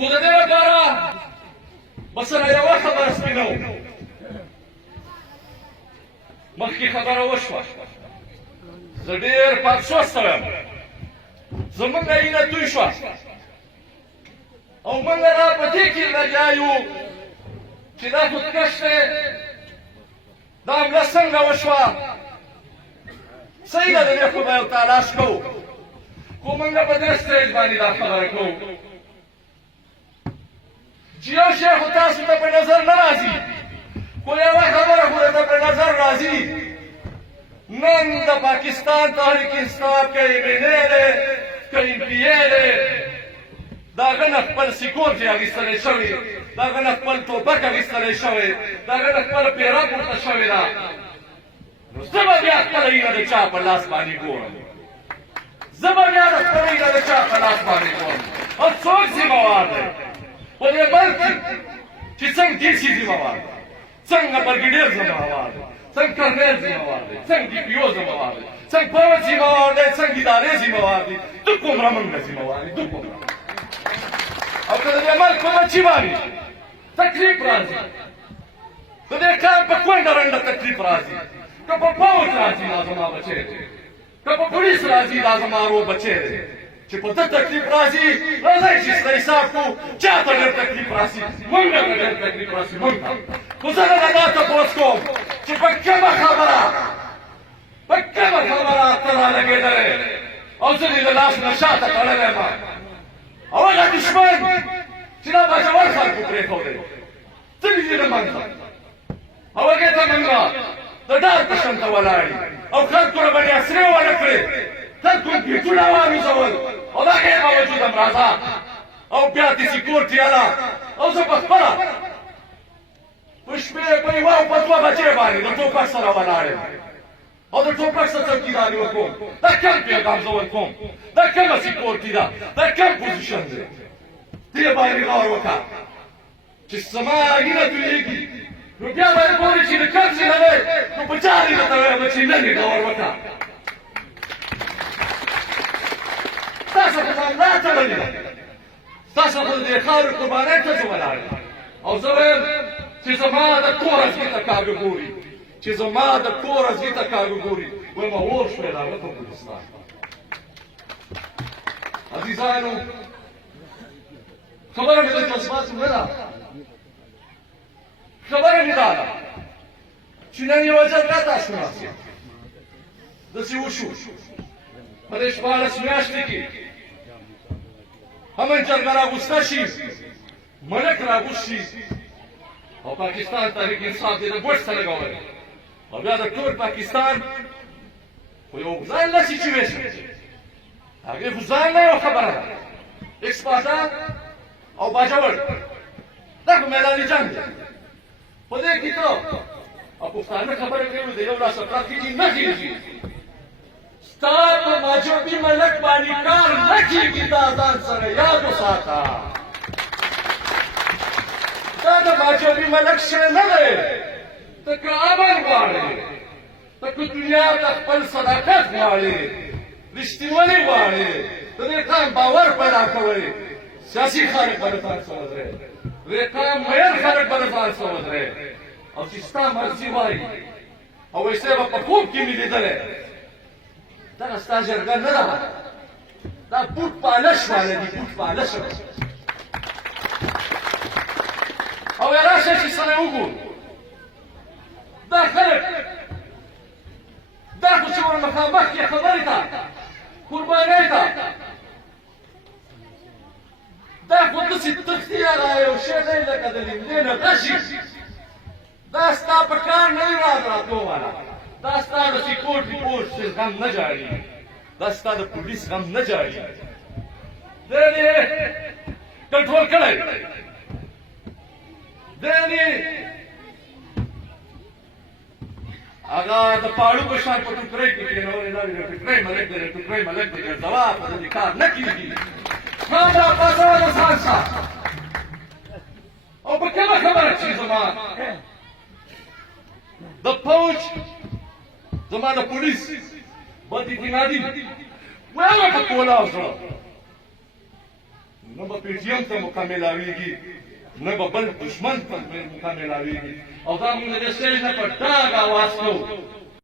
خو د دې لپاره مثلا یوه خبره سپینوم مخکې خبره وشوه زه ډېر پاک سوسته یم زموږ وینه توی شوه او موږ را په دې کې لګیا یو چې دا خودکش دی دا حمله څنګه وشوه صحیح ده د دې خو به یو تلاش کوو خو موږ په دې سټیج باندې دا خبره کوو چې یو شی خو تاسو ته په نظر نه راځي خو یوه خبره خو درته په نظر راځي نن د پاکستان تحریک انصاف که ایمنی دی که NPA دی د هغه نه خپل سیکورټي اخیستلی شوي د هغه نه خپل ټوپک اخیستلی شوی د هغه نه خپله پیره پورته شوې ده نو زه به بیا خپله وینه د چا په لاس باندې ګورم زه به بیا د خپله وینه د چا په لاس باندې ګورم او څوک ذمهوار دی په دې بل کې چې څنګه DC ذمهوار دی څنګه برګیډیر ذمهوار دی څنګه کرنیل ذمهوار دی څنګه DPO ذمهوار دی څنګه پوځ ذمهوار دی څنګه ادارې ذمهوار دي ته کومره موږ نه ذمهوار دي ته کومره او که د دې ملک په بچي باندې تکلیف راځي د دې کار په کونډه رنډه تکلیف راځي که په پوځ راځي دا زما بچی دی که په پولیس راځي دا زما ورور بچی دی چې په ده تکلیف راځي راځئ چې سره حساب کړو چا ته ډېر تکلیف راسي موږ ته ډېر تکلیف راسي موږ ته خو زه درنه دا تپوس کوم چې په کومه خبره ته رالګېدلی او زه دې د لاس نه شاته تړلی یم او هغه دشمن چې دا باجوړ خلکو پرېښودی څه دي دې له منځه او هغې ته موږ د ډار په شان ته ولاړ او خلکو نه به یې اسرې ونه کړې خلکو کمپیوټرونه واویزول او د هغې باوجود هم راځه او بیا دې سیکورټي اله او زه په خپله په شپې په یوه او په دوه بجې باندې د ټوپک سره ولاړ یم او د ټوپک سره څوکیداري وکړم دا کوم پیغام زه ورکوم دا کومه سیکورټي ده دا کوم پوزیشن دی دې باندې غور وکړه چې زما وینه تویېږي نو بیا به یې ګورې چې د کوم ځای نه دی نو په چا دې درته وایم چې نن یې غور وکړه ستاسو خو ځان را تړلې ده ستاسو خو د دې خاورې قربانۍ ته زه ولاړ یم او زه وایم چې زما د کوره زوی ته کاږه ګوري چې زما د کوره زوی ته کاږه ګوري وایم اور شوی د هغه په ګلستان عزیزانو خبره مې د جذباتو نه ده خبره مې دا ده چې نن یوه جرګه تاسو ناست یم داسې وشو په دې 14 میاشتې کې همن جرګه راغوسته شي ملک راغوست شي او پاکستان تحریک انصاف دې د ګوټ ته لګولی او بیا د ټول پاکستان خو یو ځانله سیچویشن هغې خو ځانله یوه خبره ده اکسپاټان او باجوړ دا خو میداني جنګ دی په دې کې ته او پښتانه خبره کوي د یو لاس افراد کېږي نه کېږي ستا په ماجوبي ملک باندې کار نه کېږي دا ځان سره یاد وساته دا د ماجوبي ملک شی نه دی ته که امن غواړې ته که دنیا ته خپل صداقت غواړې رښتینولي غواړې د دې قام باور پیدا کوئ سیاسي خلک به له ځان سره ودرې د دې قام مین خلک به له ځان سره ودرې او چې ستا مرضي وایي او ویسې به په خوب کې مې لیدلی دغه ستا جرګه نه ده دا بوټ پالش والا دي بوټ پالش او یا راشه چې سره وګورو دا خلک دا خو چې ور مخامخ کې خبرې ته قربانۍ ته دا خو داسې تختي هغه یو شی دی لکه د لیندې نه غشي دا ستا په کار نه وي راتلو والا دا ستا د سیکورټي پوسټ غم نه جاړي دا ستا د پولیس غم نه جاړي دی دې کنټرول کړی دی دې هغه د پاړو په شان په ټوکرۍ کې کېنولې دا وي ټوکرۍ ملک دی ټوکرۍ ملک دی ګرځوه په دې کار نه کېږي ما دا پاڅوه د ځان څخه او په کومه خبره چې زما د پوځ زما د پولیس باندې انتقادي ویل په کولاو سره نه به پیټیم ته موقع میلاویږي نه به بل دشمن ته موقع میلاویږي او دا موږ د دې سټیج نه په ډاګ اواز کوو